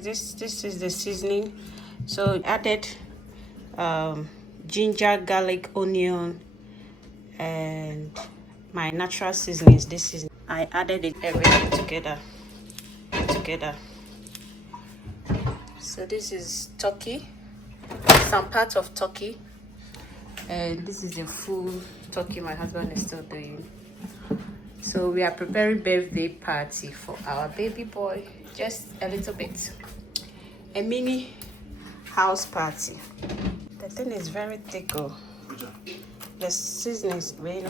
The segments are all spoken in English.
guys, this is the seasoning. So added ginger, garlic, onion, and my natural seasonings. This is I added it everything together. So this is turkey, some part of turkey, and this is the full turkey my husband is still doing. So we are preparing birthday party for our baby boy, just a little bit, a mini house party. The thing is very thick. Oh, the seasoning is very.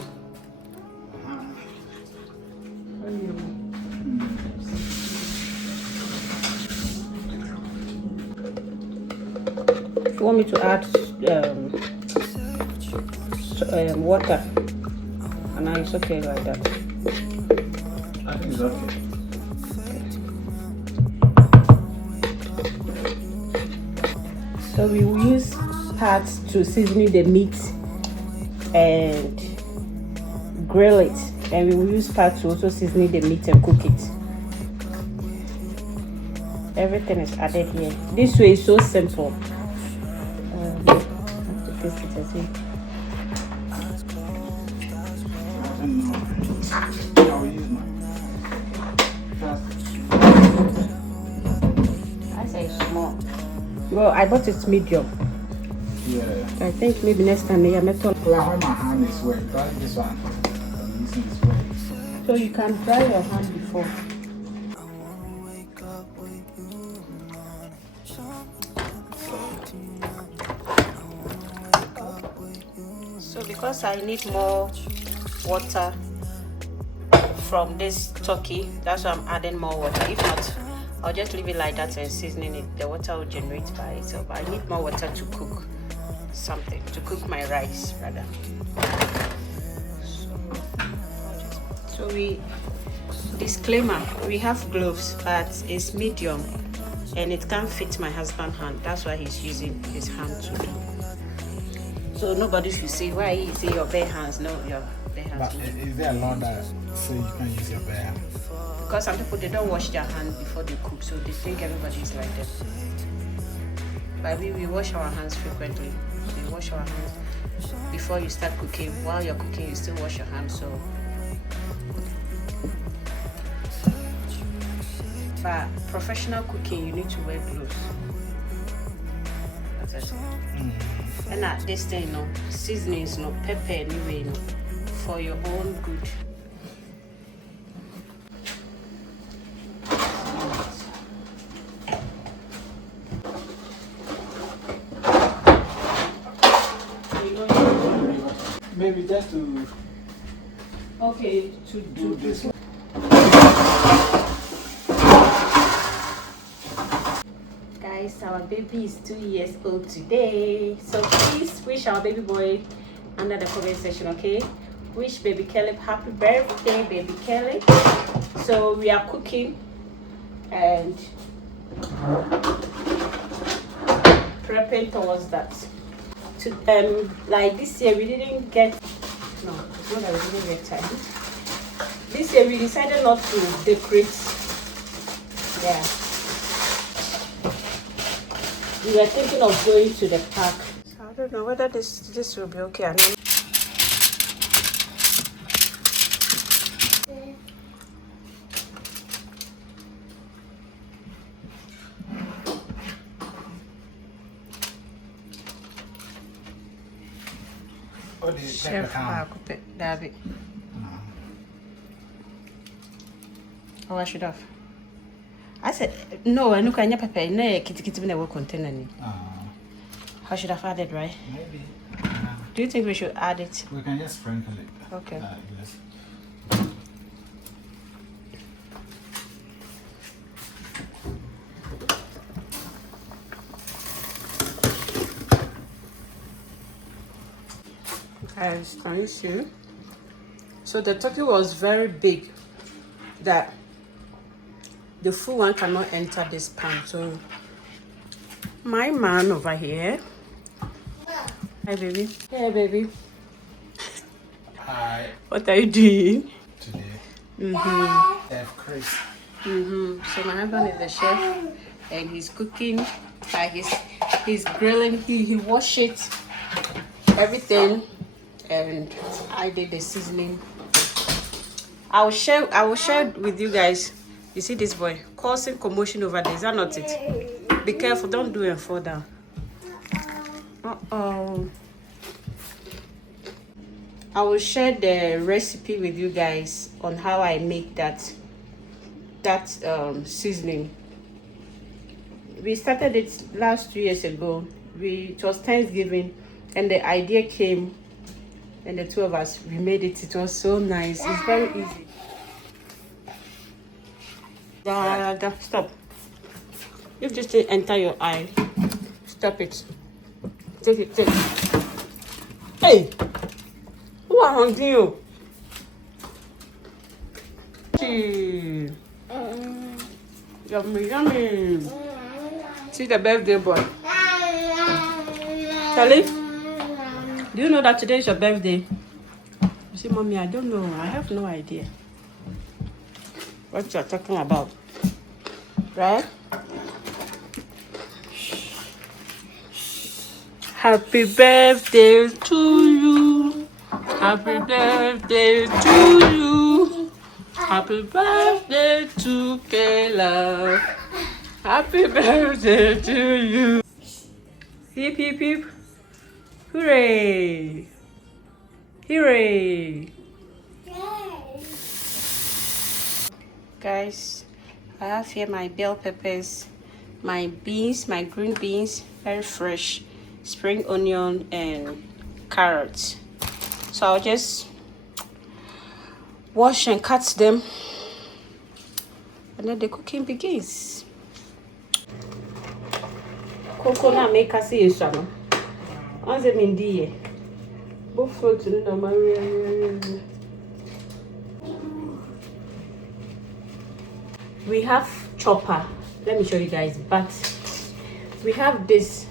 If you want me to add water, and now it's okay like that. I think it's okay. So we will use parts to season the meat and grill it, and we will use parts to also season the meat and cook it. Everything is added here. This way is so simple. I have to taste it as well. I'll use mine. I say small. Well, I bought it medium. Yeah. I think maybe next time they are metal. Well, how my hand is wet. Try this one. I'm using this wet. So you can dry your hand before. So because I need more water from this turkey, that's why I'm adding more water. If not, I'll just leave it like that and seasoning it. The water will generate by itself. I need more water to cook something, to cook my rice rather. So disclaimer, we have gloves, but it's medium and it can't fit my husband's hand. That's why he's using his hand to do. So nobody should say, why is it your bare hands? No, your bare hands. But is there a law that say you can use your bare hand? Because some people, they don't wash their hands before they cook, so they think everybody is like that. But we wash our hands frequently. We wash our hands before you start cooking. While you're cooking, you still wash your hands. So, but professional cooking, you need to wear gloves. That's it. And at this thing, you know, seasonings, you know, pepper anyway, you know, for your own good. Maybe just to do this one. Guys, our baby is 2 years old today, so please wish our baby boy under the comment section, okay? Wish baby Caleb happy birthday, baby Caleb. So we are cooking and prepping towards that. Like this year we didn't get, no, it's not that we didn't get time. This year we decided not to decorate. Yeah, we were thinking of going to the park. So I don't know whether this will be okay. I mean, What did you Chef David. Oh, I should have. I said no. I look at your pepper. No, kitty in a container. I should have added, right? Maybe. Do you think we should add it? We can just sprinkle it. Okay. Yes. Guys, can you see? So the turkey was very big that the full one cannot enter this pan. So my man over here. Hi baby. Hey baby. Hi. What are you doing? Today. Mm-hmm. Chef Chris. Mm-hmm. So my husband is the chef and he's cooking. He's grilling. He washed it, everything, and I did the seasoning. I will share with you guys. You see this boy causing commotion over there. Is that not it? Be careful, don't do it and fall down. I will share the recipe with you guys on how I make that seasoning. We started it last 2 years ago. It was Thanksgiving, and the idea came, and the two of us, we made it. It was so nice. It's very easy. Stop. If this thing enter your eye, stop it. Take it. Hey, who are hunting you? Yummy. See the birthday boy. Charlie, do you know that today is your birthday? You see, mommy, I don't know. I have no idea what you're talking about. Right? Happy birthday to you. Happy birthday to you. Happy birthday to Kayla. Happy birthday to you. Hip, hip, hip. Hooray. Hooray. Guys, I have here my bell peppers, my beans, my green beans, very fresh, spring onion, and carrots. So I'll just wash and cut them, and then the cooking begins. Coconut make us see some. On the mindi, both fruits in the Maria. We have chopper. Let me show you guys. But we have this.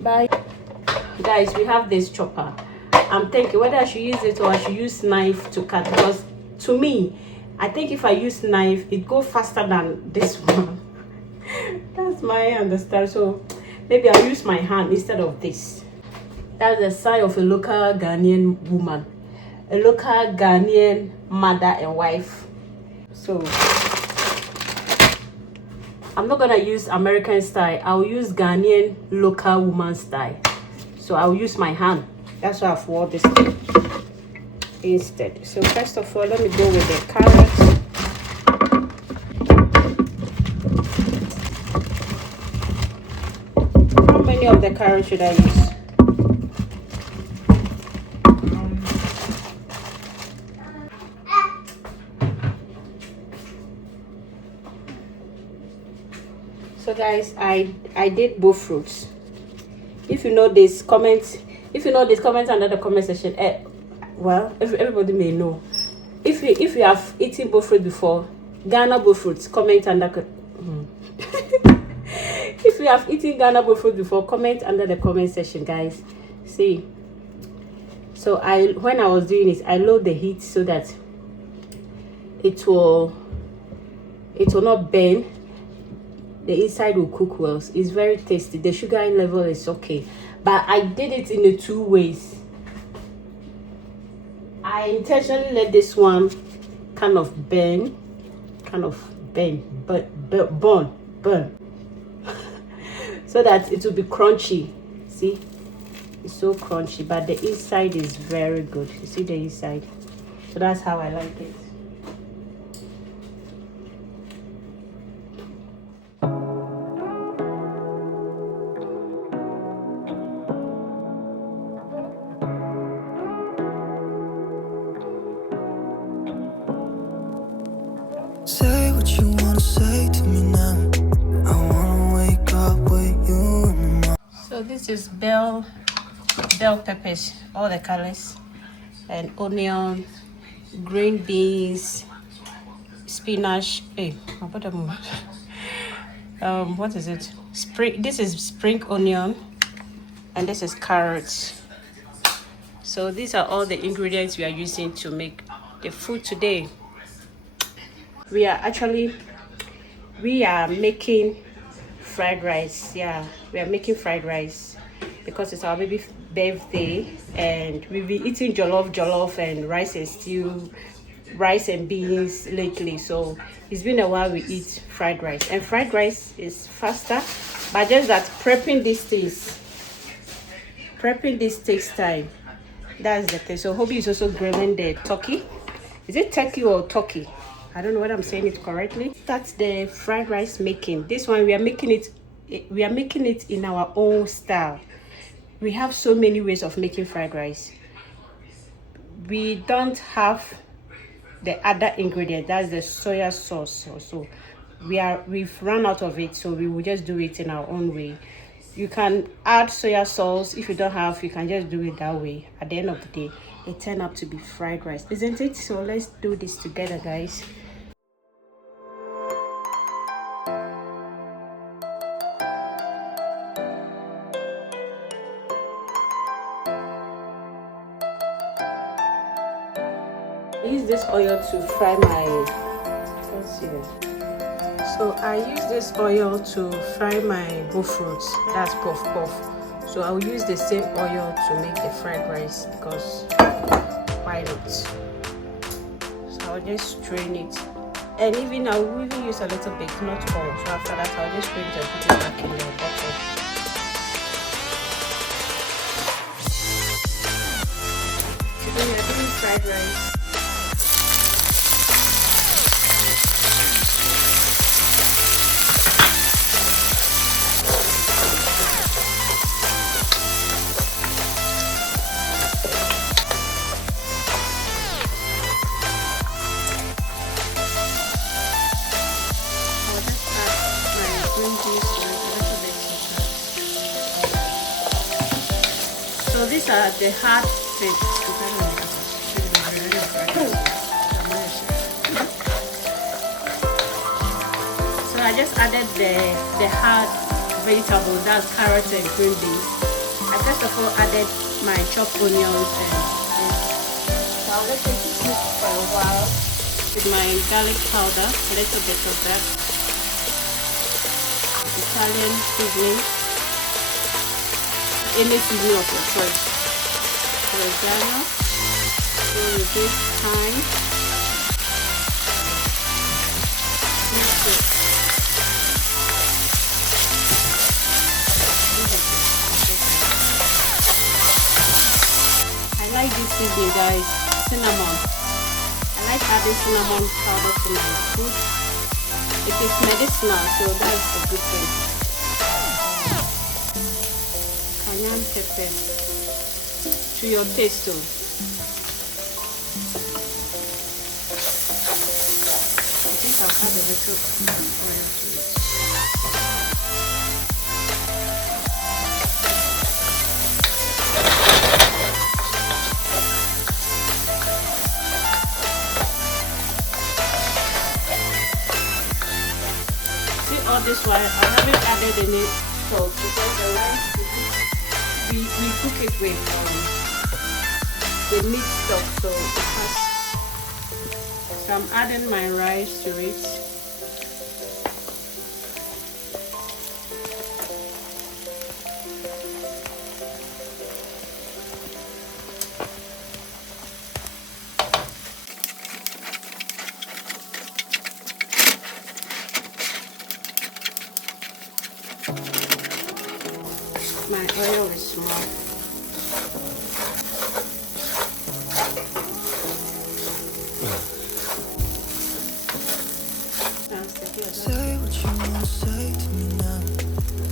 Guys, we have this chopper. I'm thinking whether I should use it or I should use knife to cut, because to me, I think if I use knife, it goes faster than this one. That's my understanding. So maybe I'll use my hand instead of this. That's the sign of a local Ghanaian woman, a local Ghanaian mother and wife. So I'm not gonna use American style. I'll use Ghanaian local woman style. So I'll use my hand. That's why I've worn this thing instead. So first of all, let me go with the carrots. How many of the carrots should I use? So guys, I did both fruits. If you know this, comment. If you know this, comment under the comment section. Well, everybody may know. If you have eaten both fruits before, Ghana both fruits, comment under. If you have eaten Ghana both fruits before, comment under the comment section, guys. See. So when I was doing it, I lowered the heat so that it will not burn. The inside will cook well. It's very tasty. The sugar level is okay, but I did it in the 2 ways. I intentionally let this one kind of burn, burn, so that it will be crunchy. See, it's so crunchy, but the inside is very good. You see the inside, so that's how I like it. Say what you wanna say to me now. I wanna wake up with you in the morning. So this is bell peppers, all the colors, and onion, green beans, spinach. Hey, what is it? This is spring onion, and this is carrots. So these are all the ingredients we are using to make the food today. We are making fried rice. Yeah, we are making fried rice because it's our baby birthday, and we've been eating jollof and rice and stew, rice and beans lately. So it's been a while we eat fried rice, and fried rice is faster, but just that prepping this takes time. That's the thing. So Hobie is also grilling the turkey. Is it turkey or turkey? I don't know whether I'm saying it correctly. That's the fried rice making. This one we are making it in our own style. We have so many ways of making fried rice. We don't have the other ingredient, that's the soya sauce. So we've run out of it, so we will just do it in our own way. You can add soya sauce. If you don't have, you can just do it that way. At the end of the day, it turned out to be fried rice, isn't it? So let's do this together, guys. I use this oil to fry my, let's see this. So I use this oil to fry my bullfruits, that's puff puff. So I'll use the same oil to make the fried rice, because why not? So I'll just strain it, and I'll even use a little bit, not all. So after that I'll just strain it and put it back in the bottle. Today we are doing fried rice. So these are the hard bits. So I just added the hard vegetables, that's carrots and green beans. I first of all added my chopped onions and this. So I'll let it cook for a while with my garlic powder, a little bit of that, Italian seasoning, any seasoning of your choice, oregano. So with this thyme, mix it. I like this seasoning, guys. Cinnamon. I like adding cinnamon powder to my food. It is medicinal, so that's a good thing. Cayenne pepper to your taste too. I think I'll add a little oil to it. See, all this while I haven't added any salt, because the rice we cook it with the meat stock, so it has. So I'm adding my rice to it. My oil is small. Say what you wanna say to me now.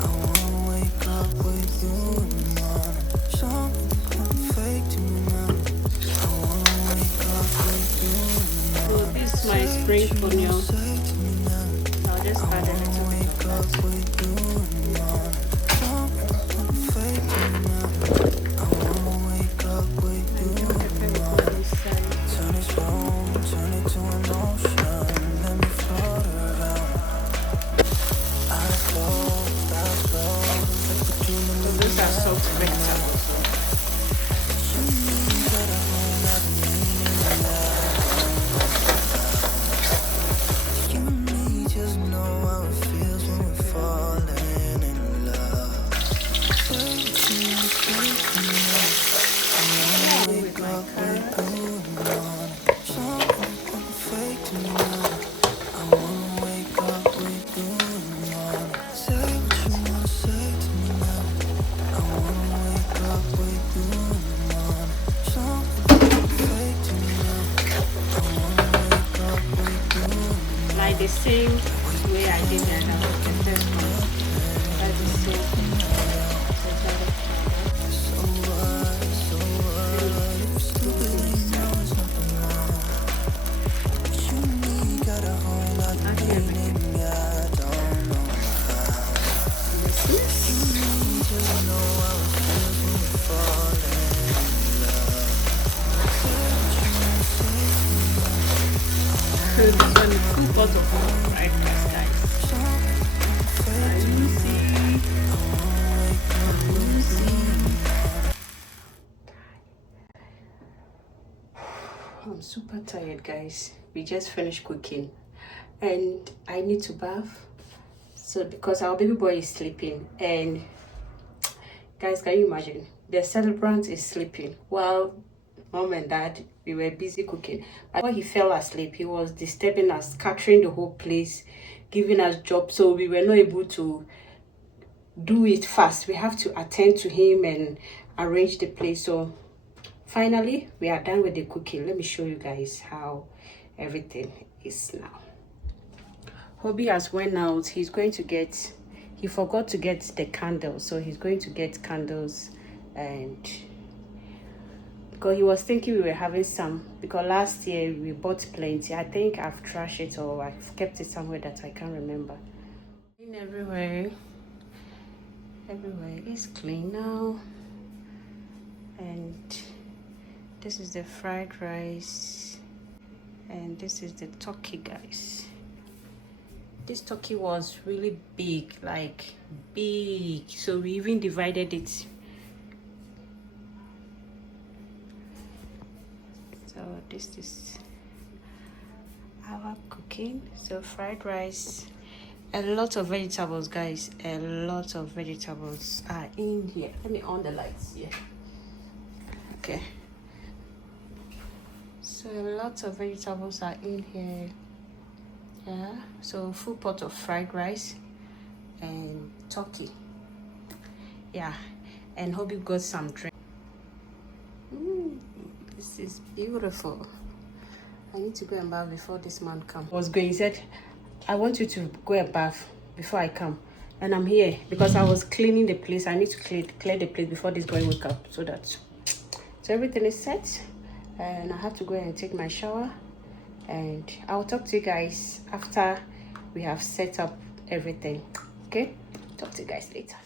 I wanna wake up with you in the morning. Something kinda fake to me now. I wanna wake up with you in the morning. So this is my spring onion. Say to me now. I'll just add a little bit Wake of up that. with you in the morning. Something kinda fake to me now. I wanna wake up with you in the morning. Turn this room, turn it to an ocean. Let me float around. Eyes closed, eyes closed. Like the dream of So these are soft vegetables. you mean that I won't ever mean it. You and me just know how it feels when we're falling. the same way I did that. That was the first one. That's the same. So this one is full pot of fried rice, guys. I'm super tired, guys. We just finished cooking and I need to bath. So because our baby boy is sleeping, and guys, can you imagine? The celebrant is sleeping while mom and dad, we were busy cooking. But when he fell asleep, he was disturbing us, scattering the whole place, giving us jobs. So we were not able to do it fast. We have to attend to him and arrange the place. So finally, we are done with the cooking. Let me show you guys how everything is now. Hobby has went out. He's going to get, he forgot to get the candles. So he's going to get candles, and because he was thinking we were having some, because last year we bought plenty. I think I've trashed it or I've kept it somewhere that I can't remember. Everywhere is clean now. And this is the fried rice, and this is the turkey, guys. This turkey was really big, like big, so we even divided it. So this is our cooking. So fried rice, a lot of vegetables, guys. A lot of vegetables are in here. Let me on the lights here. Okay, so a lot of vegetables are in here. Yeah, so full pot of fried rice and turkey. Yeah, and Hobby got some drink. This is beautiful. I need to go and bath before this man comes. I was going, he said, I want you to go and bath before I come. And I'm here because I was cleaning the place. I need to clear the place before this boy wake up, so everything is set. And I have to go and take my shower. And I'll talk to you guys after we have set up everything. Okay, talk to you guys later.